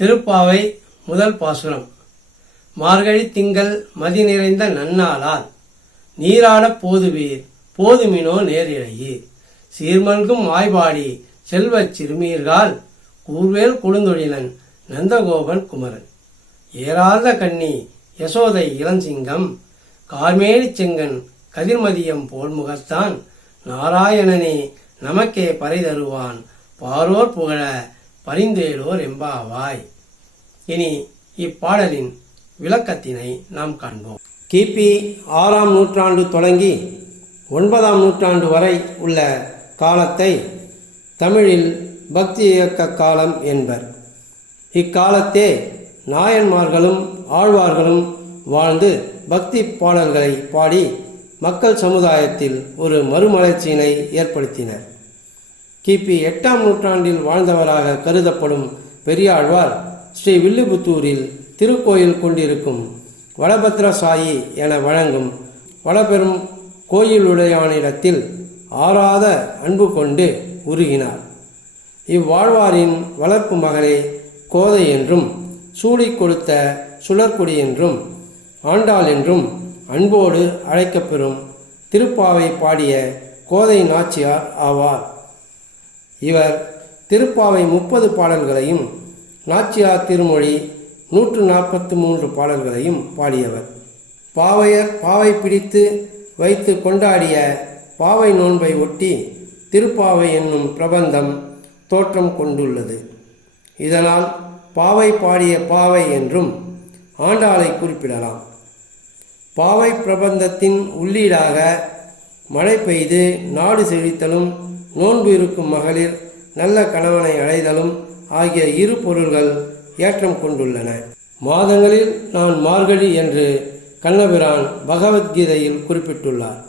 திருப்பாவை முதல் பாசுரம். மார்கழி திங்கள் மதி நிறைந்த நன்னாளால் நீராடப் போதுவீர் போதுமினோ நேரிழையீர் சீர்மல்கும் மாய்பாடி செல்வச் சிறுமீர்கால் கூர்வேல் கொடுந்தொழிலன் நந்தகோபன் குமரன் ஏறாத கண்ணி யசோதை இளஞ்சிங்கம் கார்மேனி செங்கன் கதிர்மதியம் போல்முகத்தான் நாராயணனே நமக்கே பறை தருவான் பாரோர் புகழ பரிந்தேலோர் எம்பாவாய். இனி இப்பாடலின் விளக்கத்தினை நாம் காண்போம். கிபி 6ஆம் நூற்றாண்டு தொடங்கி 9ஆம் நூற்றாண்டு வரை உள்ள காலத்தை தமிழில் பக்தி இயக்க காலம் என்பர். இக்காலத்தே நாயன்மார்களும் ஆழ்வார்களும் வாழ்ந்து பக்தி பாடல்களை பாடி மக்கள் சமுதாயத்தில் ஒரு மறுமலர்ச்சியினை ஏற்படுத்தினர். கிபி 8ஆம் நூற்றாண்டில் வாழ்ந்தவராக கருதப்படும் பெரியாழ்வார் ஸ்ரீ வில்லிபுத்தூரில் திருக்கோயில் கொண்டிருக்கும் வடபத்ரசாயி என வழங்கும் வடபெரும் கோயிலுடையானிடத்தில் ஆறாத அன்பு கொண்டு உருகினார். இவ்வாழ்வாரின் வளர்ப்பு மகளே கோதை என்றும் சூடிக் கொடுத்த சுழற்குடி என்றும் ஆண்டாள் என்றும் அன்போடு அழைக்கப்பெறும் திருப்பாவை பாடிய கோதை நாச்சியார் ஆவார். இவர் திருப்பாவை 30 பாடல்களையும் நாச்சியார் திருமொழி 143 பாடல்களையும் பாடியவர். பாவையர் பாவை பிடித்து வைத்து கொண்டாடிய பாவை நோன்பை ஒட்டி திருப்பாவை என்னும் பிரபந்தம் தோற்றம் கொண்டுள்ளது. இதனால் பாவை பாடிய பாவை என்றும் ஆண்டாளை குறிப்பிடலாம். பாவை பிரபந்தத்தின் உள்ளீடாக மழை பெய்து நாடு செழித்தலும் நோன்பு இருக்கும் மகளிர் நல்ல கணவனை அடைதலும் ஆகிய இரு பொருள்கள் ஏற்றம் கொண்டுள்ளன. மாதங்களில் நான் மார்கழி என்று கண்ணபிரான் பகவத்கீதையில் குறிப்பிட்டுள்ளார்.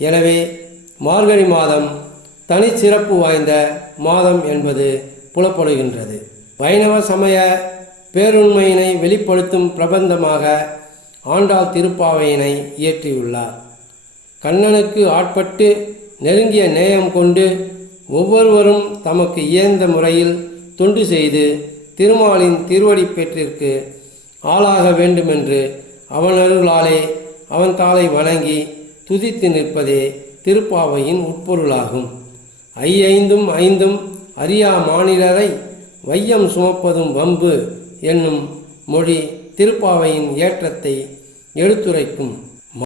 எனவே மார்கழி மாதம் தனிச்சிறப்பு வாய்ந்த மாதம் என்பது புலப்படுகின்றது. வைணவ சமய பேருண்மையினை வெளிப்படுத்தும் பிரபந்தமாக ஆண்டாள் திருப்பாவையினை இயற்றியுள்ளார். கண்ணனுக்கு ஆட்பட்டு நெருங்கிய நேயம் கொண்டு ஒவ்வொருவரும் தமக்கு இயந்த முறையில் தொண்டு செய்து திருமாலின் திருவடிப்பேற்றிற்கு ஆளாக வேண்டுமென்று அவனருளாலே அவன் தாளை வணங்கி துதித்து நிற்பதே திருப்பாவையின் உட்பொருளாகும். ஐந்தும் ஐந்தும் அறியா மானிடரை வையம் சுமப்பதும் வம்பு என்னும் மொழி திருப்பாவையின் ஏற்றத்தை எடுத்துரைக்கும்.